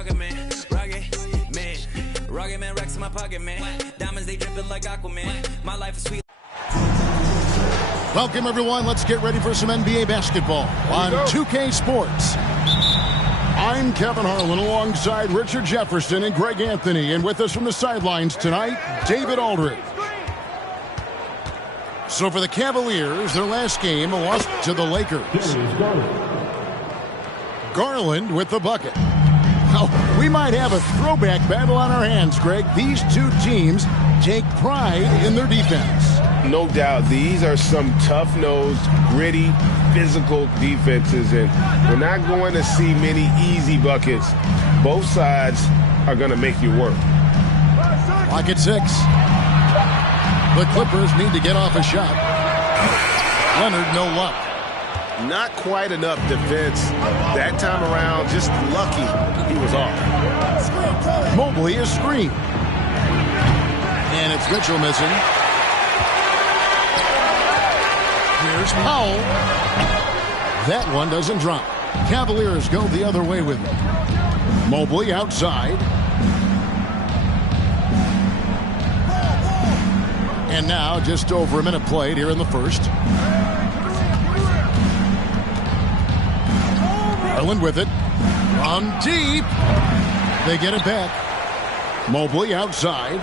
Rocket man, racks in my pocket, man. Diamonds, they dripping like Aquaman. My life is sweet. Welcome, everyone. Let's get ready for some NBA basketball on 2K Sports. I'm Kevin Harlan alongside Richard Jefferson and Greg Anthony. And with us from the sidelines tonight, David Aldridge. So for the Cavaliers, their last game lost to the Lakers. Garland with the bucket. Well, we might have a throwback battle on our hands, Greg. These two teams take pride in their defense. No doubt, these are some tough-nosed, gritty, physical defenses, and we're not going to see many easy buckets. Both sides are going to make you work. Lock at 6. The Clippers need to get off a shot. Leonard, no luck. Not quite enough defense that time around. Just lucky he was off. Mobley is screened. And it's Mitchell missing. Here's Powell. That one doesn't drop. Cavaliers go the other way with it. Mobley outside. And now just over a minute played here in the first. Garland with it. From deep. They get it back. Mobley outside.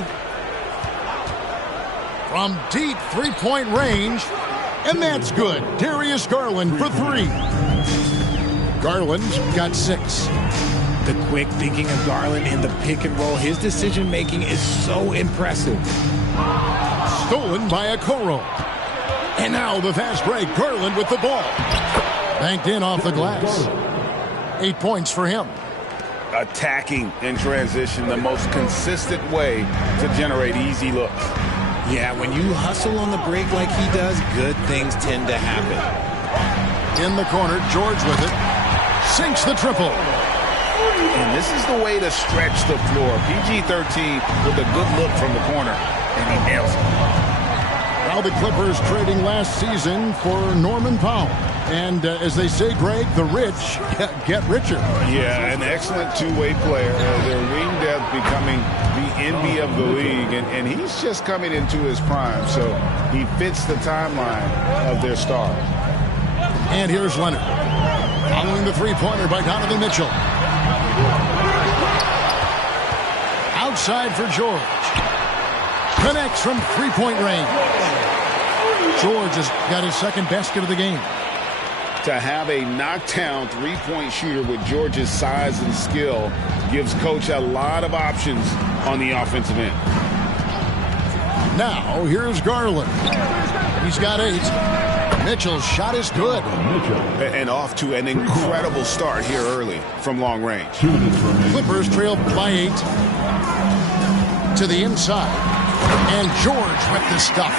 From deep three-point range. And that's good. Darius Garland for 3. Garland's got 6. The quick thinking of Garland in the pick and roll. His decision making is so impressive. Stolen by Okoro. And now the fast break. Garland with the ball. Banked in off the glass. 8 points for him. Attacking in transition, the most consistent way to generate easy looks. Yeah, when you hustle on the break like he does, good things tend to happen. In the corner, George with it. Sinks the triple. And this is the way to stretch the floor. PG-13 with a good look from the corner, and he nails it. Now the Clippers trading last season for Norman Powell. And as they say, Greg, the rich get richer. Yeah, an excellent two-way player. Their wing depth becoming the envy of the league. And he's just coming into his prime, so he fits the timeline of their stars. And here's Leonard. Following the three-pointer by Donovan Mitchell. Outside for George. Connects from three-point range. George has got his second basket of the game. To have a knockdown three-point shooter with George's size and skill gives Coach a lot of options on the offensive end. Now, here's Garland. He's got 8. Mitchell's shot is good. And off to an incredible start here early from long range. Clippers trail by 8. To the inside. And George with the stuff.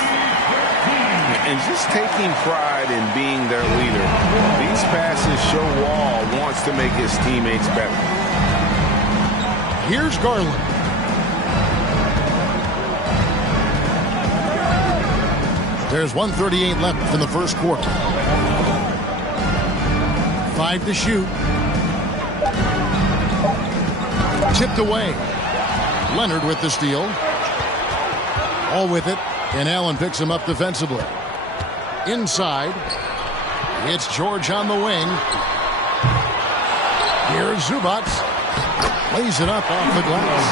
And just taking pride in being their leader. These passes show Wall wants to make his teammates better. Here's Garland. There's 1:38 left in the first quarter. 5 to shoot. Tipped away. Leonard with the steal. All with it. And Allen picks him up defensively. Inside. It's George on the wing. Here's Zubac. Lays it up off the glass.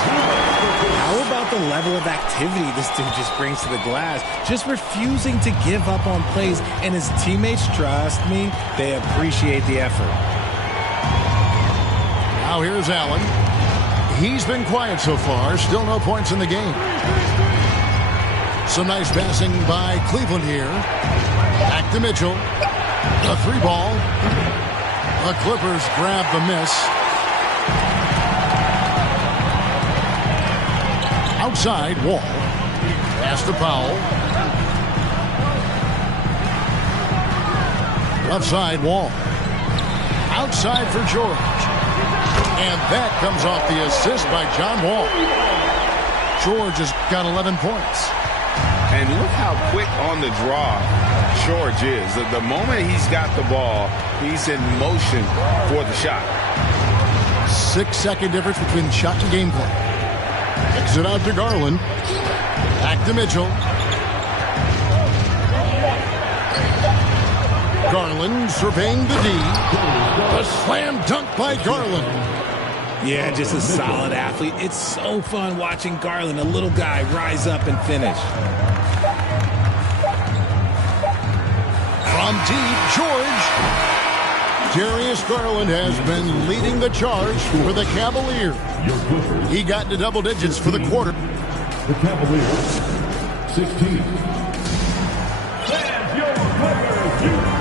How about the level of activity this dude just brings to the glass? Just refusing to give up on plays. And his teammates, trust me, they appreciate the effort. Now here's Allen. He's been quiet so far. Still no points in the game. Some nice passing by Cleveland here. Back to Mitchell. A 3-ball. The Clippers grab the miss. Outside, Wall. Pass to Powell. Left side, Wall. Outside for George. And that comes off the assist by John Wall. George has got 11 points. And look how quick on the draw George is. The moment he's got the ball, he's in motion for the shot. 6-second difference between shot and game play. Kicks it out to Garland. Back to Mitchell. Garland surveying the D. A slam dunk by Garland. Yeah, just a solid athlete. It's so fun watching Garland, a little guy, rise up and finish. From deep, George. Darius Garland has been leading the charge for the Cavaliers. He got into double digits for the quarter. The Cavaliers, 16.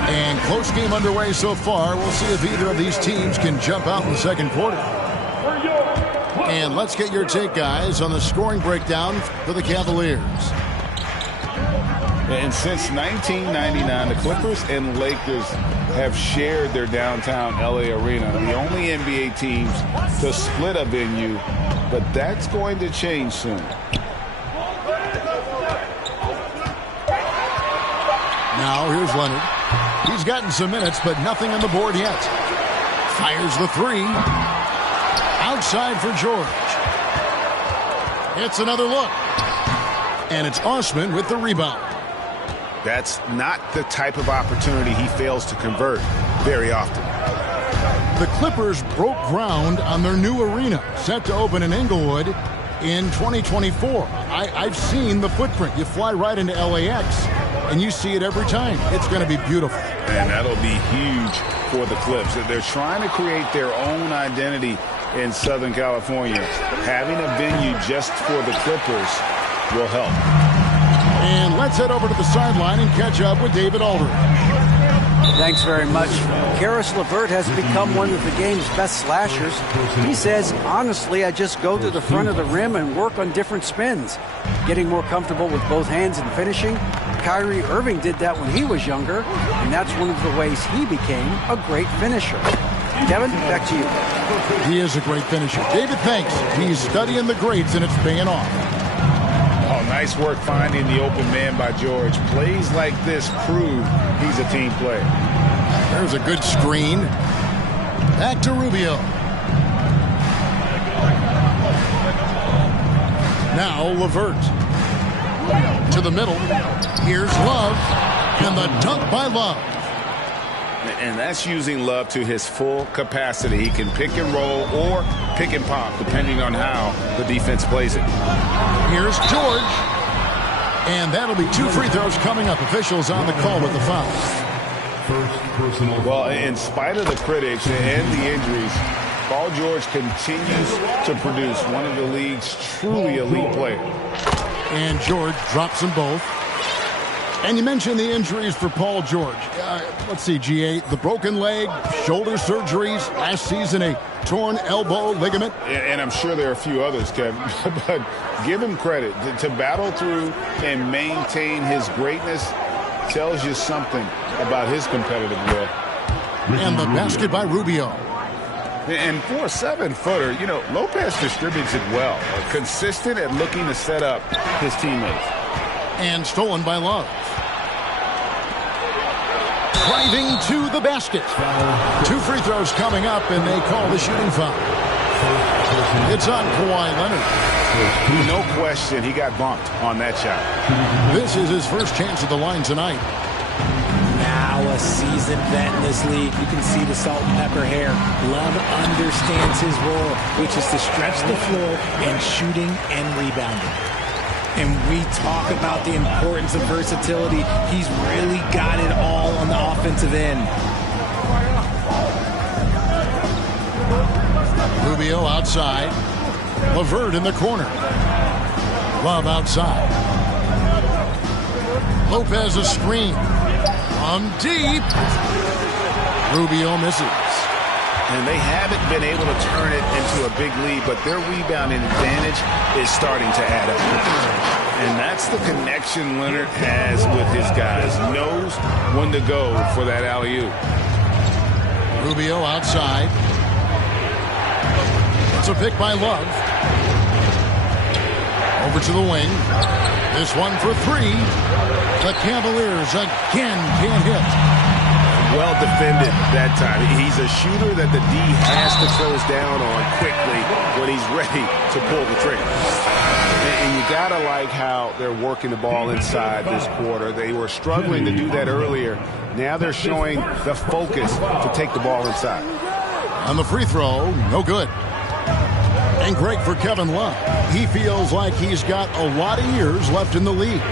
And close game underway so far. We'll see if either of these teams can jump out in the second quarter. And let's get your take, guys, on the scoring breakdown for the Cavaliers. And since 1999, the Clippers and Lakers have shared their downtown LA arena. The only NBA teams to split a venue, but that's going to change soon. Now here's Leonard. He's gotten some minutes, but nothing on the board yet. Fires the three. Outside for George. It's another look. And it's Osman with the rebound. That's not the type of opportunity he fails to convert very often. The Clippers broke ground on their new arena, set to open in Inglewood in 2024. I've seen the footprint. You fly right into LAX, and you see it every time. It's going to be beautiful. And that'll be huge for the Clips. They're trying to create their own identity in Southern California. Having a venue just for the Clippers will help. And let's head over to the sideline and catch up with David Aldridge. Thanks very much. Karis LeVert has become one of the game's best slashers. He says, honestly, I just go to the front of the rim and work on different spins. Getting more comfortable with both hands and finishing. Kyrie Irving did that when he was younger, and that's one of the ways he became a great finisher. Kevin, back to you. He is a great finisher. David, thanks. He's studying the greats, and it's paying off. Oh, nice work finding the open man by George. Plays like this prove he's a team player. There's a good screen. Back to Rubio. Now LeVert. To the middle. Here's Love. And the dunk by Love. And that's using Love to his full capacity. He can pick and roll or pick and pop, depending on how the defense plays it. Here's George. And that'll be 2 free throws coming up. Officials on the call with the foul. First personal. Well, in spite of the critics and the injuries, Paul George continues to produce one of the league's truly elite players. And George drops them both. And you mentioned the injuries for Paul George. Let's see, GA, the broken leg, shoulder surgeries, last season a torn elbow ligament. And I'm sure there are a few others, Kevin, but give him credit. To battle through and maintain his greatness tells you something about his competitive will. And the basket by Rubio. And for a 7-footer, you know, Lopez distributes it well. Consistent at looking to set up his teammates. And stolen by Love. Driving to the basket. 2 free throws coming up, and they call the shooting foul. It's on Kawhi Leonard. No question, he got bumped on that shot. This is his first chance at the line tonight. Now a seasoned vet in this league. You can see the salt and pepper hair. Love understands his role, which is to stretch the floor and shooting and rebounding. And we talk about the importance of versatility. He's really got it all on the offensive end. Rubio outside. LeVert in the corner. Love outside. Lopez a screen. From deep. Rubio misses. And they haven't been able to turn it into a big lead, but their rebounding advantage is starting to add up. And that's the connection Leonard has with his guys. Knows when to go for that alley-oop. Rubio outside. It's a pick by Love. Over to the wing. This one for 3. The Cavaliers again can't hit. Well defended that time. He's a shooter that the D has to close down on quickly when he's ready to pull the trigger. And you got to like how they're working the ball inside this quarter. They were struggling to do that earlier. Now they're showing the focus to take the ball inside. On the free throw, no good. And great for Kevin Love. He feels like he's got a lot of years left in the league.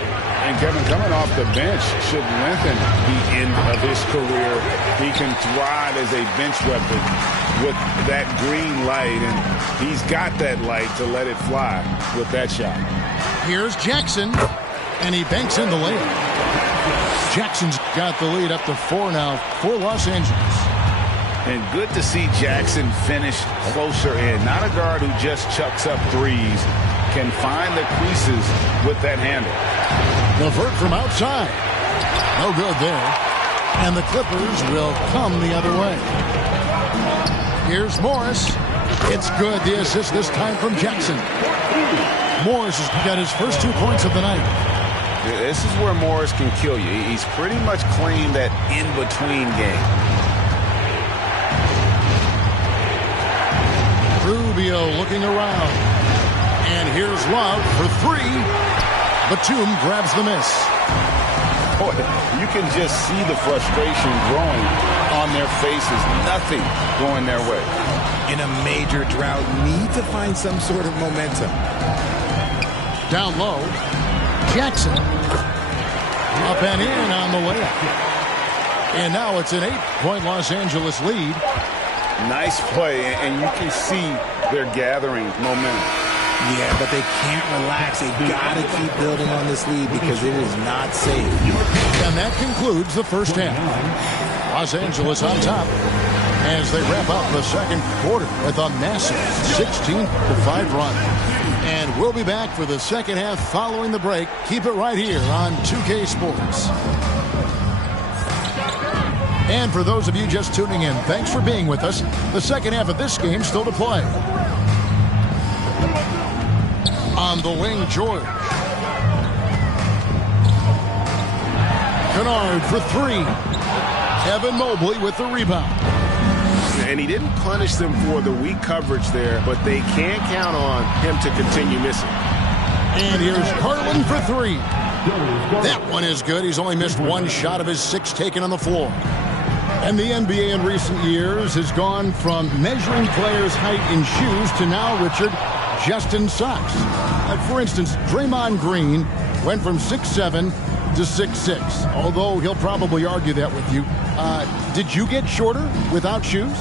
And Kevin, coming off the bench, should lengthen the end of his career. He can thrive as a bench weapon with that green light, and he's got that light to let it fly with that shot. Here's Jackson, and he banks in the layup. Jackson's got the lead up to 4 now for Los Angeles. And good to see Jackson finish closer in. Not a guard who just chucks up threes. Can find the creases with that handle. LeVert from outside. No good there. And the Clippers will come the other way. Here's Morris. It's good. The assist this time from Jackson. Morris has got his first 2 points of the night. This is where Morris can kill you. He's pretty much claimed that in-between game. Rubio looking around. And here's Love for 3. Batum grabs the miss. Boy, you can just see the frustration growing on their faces. Nothing going their way. In a major drought, need to find some sort of momentum. Down low. Jackson. Up and in on the layup. And now it's an 8-point Los Angeles lead. Nice play, and you can see they're gathering momentum. Yeah, but they can't relax. They've got to keep building on this lead because it is not safe. And that concludes the first half. Los Angeles on top as they wrap up the second quarter with a massive 16-5 run. And we'll be back for the second half following the break. Keep it right here on 2K Sports. And for those of you just tuning in, thanks for being with us. The second half of this game still to play. On the wing, George. Kennard for 3. Evan Mobley with the rebound. And he didn't punish them for the weak coverage there, but they can't count on him to continue missing. And here's Carlin for 3. That one is good. He's only missed 1 shot of his 6 taken on the floor. And the NBA in recent years has gone from measuring players' height in shoes to now, Richard, just in socks. For instance, Draymond Green went from 6'7" to 6'6", although he'll probably argue that with you. Did you get shorter without shoes?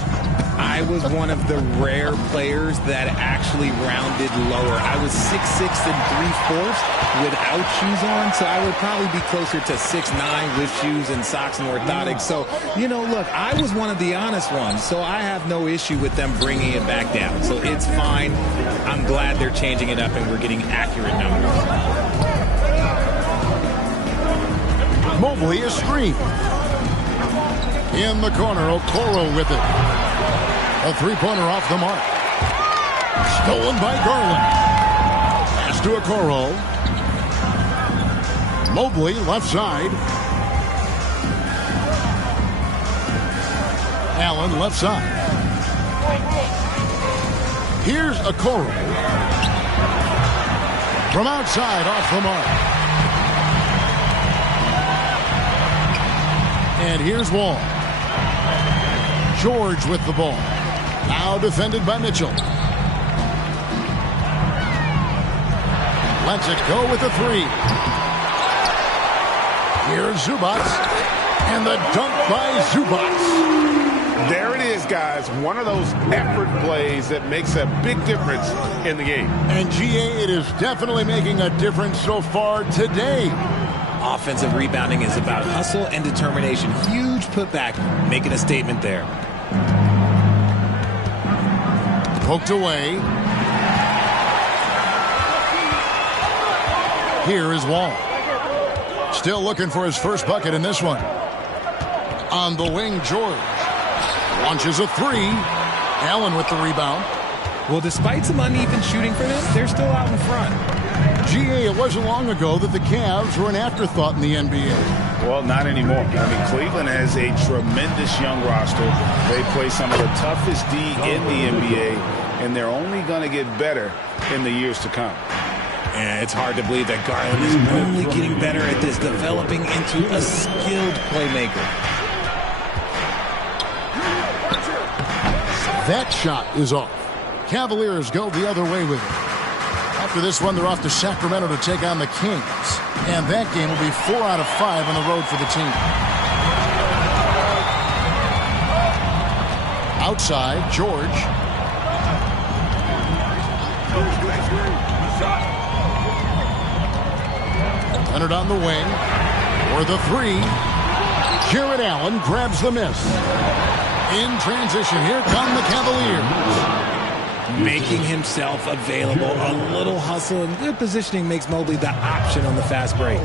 I was one of the rare players that actually rounded lower. I was 6'6" and 3/4 without shoes on, so I would probably be closer to 6'9" with shoes and socks and orthotics. So, you know, look, I was one of the honest ones, so I have no issue with them bringing it back down. So it's fine. I'm glad they're changing it up and we're getting accurate numbers. Mobley is screened. In the corner, Okoro with it. A 3-pointer off the mark. Stolen by Garland. Pass to Okoro. Mobley left side. Allen left side. Here's Okoro. From outside off the mark. And here's Wall. George with the ball. Now defended by Mitchell. Lets it go with the 3. Here's Zubats. And the dunk by Zubats. There it is, guys. One of those effort plays that makes a big difference in the game. And GA, it is definitely making a difference so far today. Offensive rebounding is about hustle and determination. Huge putback, making a statement there. Poked away. Here is Wall. Still looking for his first bucket in this one. On the wing, George. Launches a 3. Allen with the rebound. Well, despite some uneven shooting for them, they're still out in front. GA, it wasn't long ago that the Cavs were an afterthought in the NBA. Well, not anymore. I mean, Cleveland has a tremendous young roster. They play some of the toughest D in the NBA, and they're only going to get better in the years to come. And it's hard to believe that Garland is only getting better at this, developing into a skilled playmaker. That shot is off. Cavaliers go the other way with it. After this one, they're off to Sacramento to take on the Kings. And that game will be 4 out of 5 on the road for the team. Outside, George. Leonard on the wing. For the three. Jared Allen grabs the miss. In transition, here come the Cavaliers. Making himself available. A little hustle and good positioning makes Mobley the option on the fast break.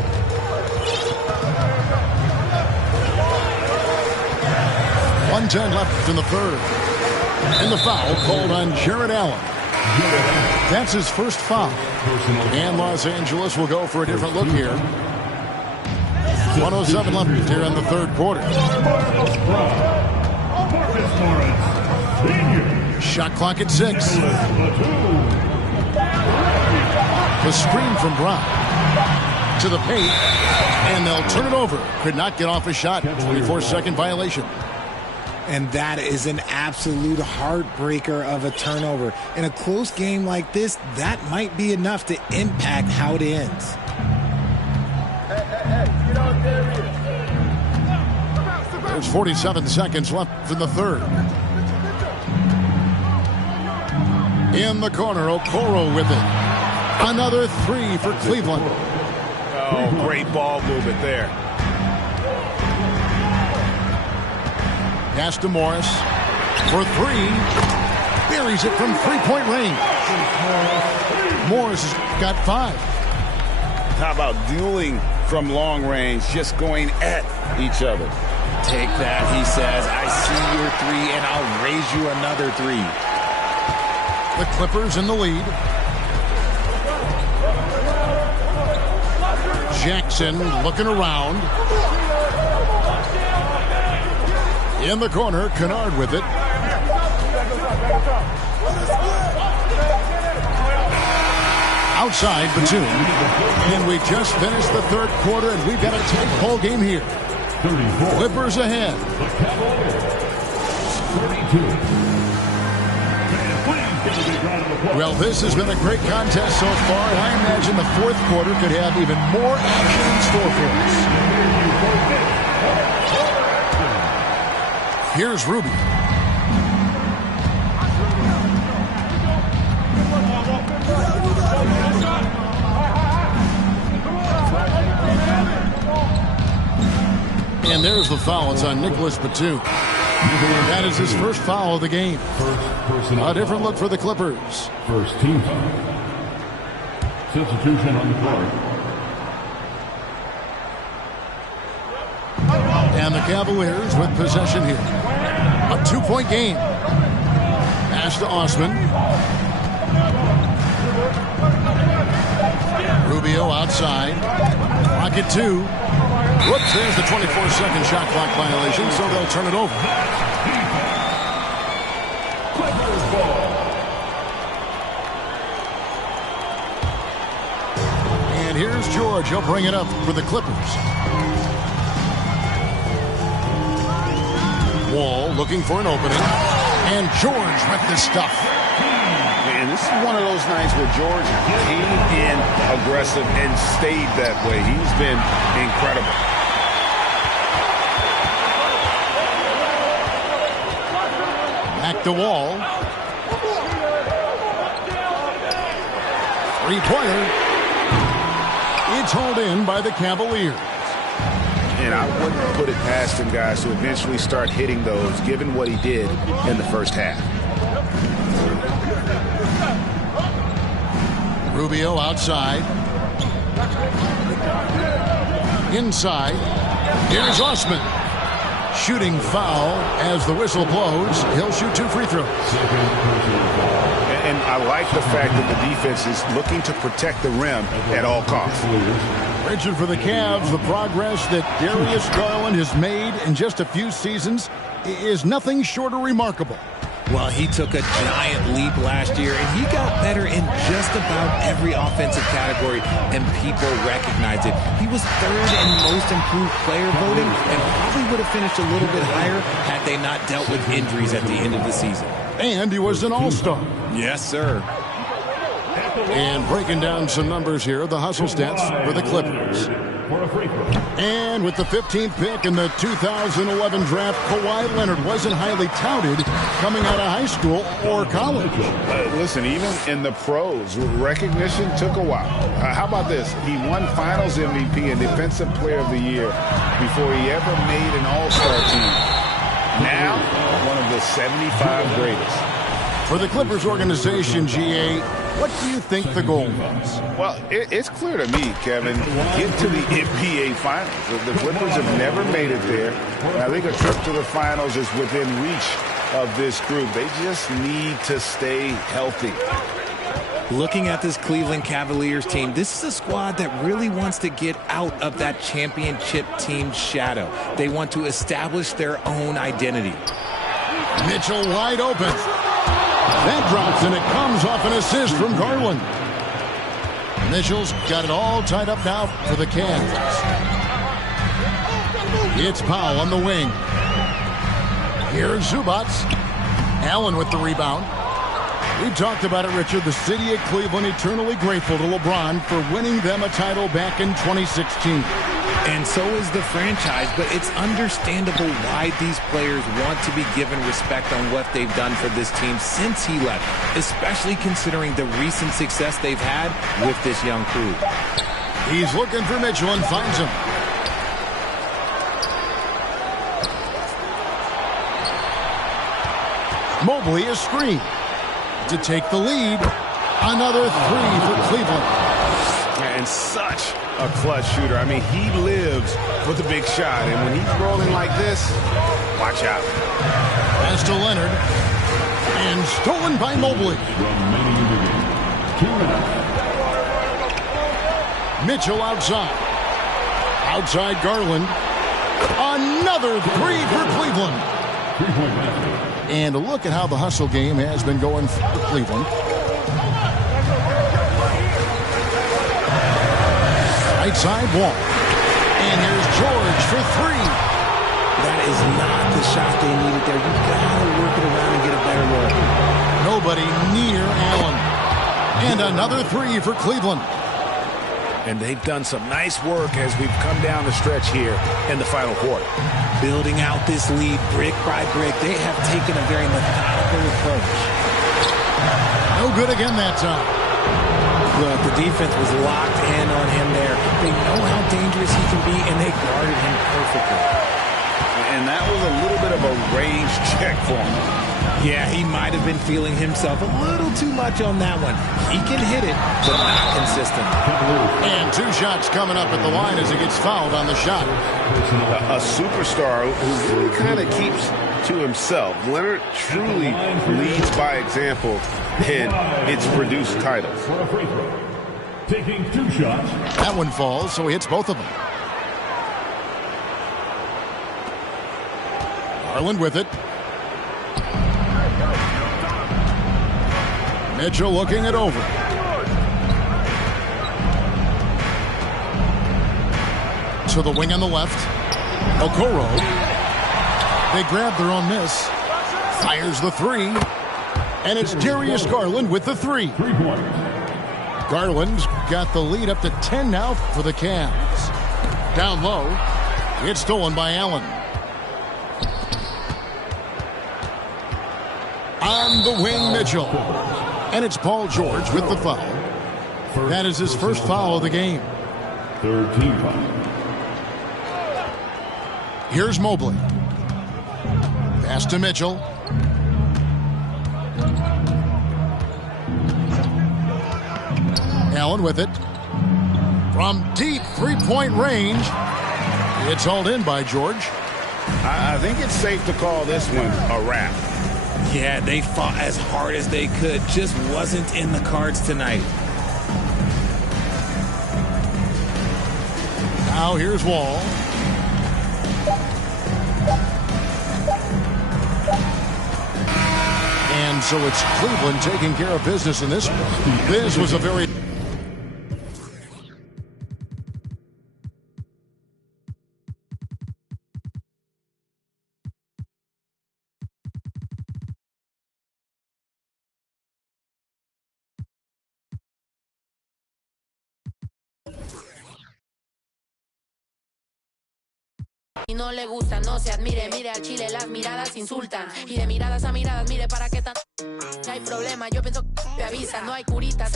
.110 left in the third. And the foul called on Jared Allen. That's his first foul. And Los Angeles will go for a different look here. 107 left here in the third quarter. Shot clock at 6. The screen from Brown to the paint, and they'll turn it over. Could not get off a shot. 24-second violation. And that is an absolute heartbreaker of a turnover. In a close game like this, that might be enough to impact how it ends. There's 47 seconds left in the third. In the corner, Okoro with it. Another three for Cleveland. Oh, great ball movement there. Pass to Morris for three. Buries it from three-point range. Morris has got 5. How about dueling from long range, just going at each other? Take that, he says. I see your 3, and I'll raise you another 3. The Clippers in the lead. Jackson looking around. In the corner, Kennard with it. Outside, Batum. And we just finished the third quarter, and we've got a tight ball game here. Clippers ahead. 32. Well, this has been a great contest so far, and I imagine the fourth quarter could have even more action in store for us. Here's Ruby. And there's the foul. It's on Nicholas Batum. That is his first foul of the game. A different look for the Clippers. First team foul. Substitution on the court. And the Cavaliers with possession here. A 2-point game. Pass to Osman. Rubio outside. Clock at 2. Whoops, there's the 24-second shot clock violation, so they'll turn it over. And here's George. He'll bring it up for the Clippers. Wall looking for an opening. And George with the stuff. And this is one of those nights where George came in aggressive and stayed that way. He's been incredible. Back to Wall. Three-pointer. It's hauled in by the Cavaliers. And I wouldn't put it past him, guys, to eventually start hitting those, given what he did in the first half. Rubio outside. Inside. Here's Osman. Shooting foul as the whistle blows. He'll shoot 2 free throws. And I like the fact that the defense is looking to protect the rim at all costs. Richard, for the Cavs, the progress that Darius Garland has made in just a few seasons is nothing short of remarkable. Well, he took a giant leap last year, and he got better in just about every offensive category, and people recognize it. He was third in most improved player voting, and probably would have finished a little bit higher had they not dealt with injuries at the end of the season. And he was an all-star. Yes, sir. And breaking down some numbers here, the hustle stats for the Clippers. And with the 15th pick in the 2011 draft, Kawhi Leonard wasn't highly touted coming out of high school or college. Listen, even in the pros, recognition took a while. How about this? He won Finals MVP and Defensive Player of the Year before he ever made an All-Star team. Now, one of the 75 greatest. For the Clippers organization, GA, what do you think the goal was? Well, it's clear to me, Kevin, get to the NBA Finals. The Clippers have never made it there. And I think a trip to the Finals is within reach of this group. They just need to stay healthy. Looking at this Cleveland Cavaliers team, this is a squad that really wants to get out of that championship team shadow. They want to establish their own identity. Mitchell wide open. That drops, and it comes off an assist from Garland. Mitchell's got it all tied up now for the Cavs. It's Powell on the wing. Here's Zubac. Allen with the rebound. We talked about it, Richard. The city of Cleveland eternally grateful to LeBron for winning them a title back in 2016. And so is the franchise, but it's understandable why these players want to be given respect on what they've done for this team since he left, especially considering the recent success they've had with this young crew. He's looking for Mitchell and finds him. Mobley is screened to take the lead. Another three for Cleveland. And such a clutch shooter. I mean, he lives for the big shot. And when he's rolling like this, watch out. Pass to Leonard. And stolen by Mobley. Mitchell outside. Outside Garland. Another three for Cleveland. And look at how the hustle game has been going for Cleveland. Right side wall. And here's George for three. That is not the shot they needed there. You gotta work it around and get a better look. Nobody near Allen. And another three for Cleveland. And they've done some nice work as we've come down the stretch here in the final quarter. Building out this lead brick by brick, they have taken a very methodical approach. No good again that time. Look, the defense was locked in on him there. They know how dangerous he can be, and they guarded him perfectly. And that was a little bit of a range check for him. Yeah, he might have been feeling himself a little too much on that one. He can hit it, but not consistent. And two shots coming up at the line as he gets fouled on the shot. A superstar who really kind of keeps to himself. Leonard truly leads by example, and it's produced titles. Taking two shots. That one falls, so he hits both of them. Garland with it. Mitchell looking it over. To the wing on the left. Okoro. They grab their own miss. Fires the three. And it's Darius Garland with the three. Garland's got the lead up to 10 now for the Cavs. Down low. It's stolen by Allen. On the wing, Mitchell. And it's Paul George with the foul. That is his first foul of the game. Third team foul. Here's Mobley. Pass to Mitchell. Allen with it. From deep three-point range. It's hauled in by George. I think it's safe to call this one a wrap. Yeah, they fought as hard as they could. Just wasn't in the cards tonight. Now here's Wall. And so it's Cleveland taking care of business in this one. This was a very... Y no le gusta, no se admire, mire al chile, las miradas insultan. Y de miradas a miradas, mire para qué tan... No hay problema, yo pienso que te avisa, no hay curitas.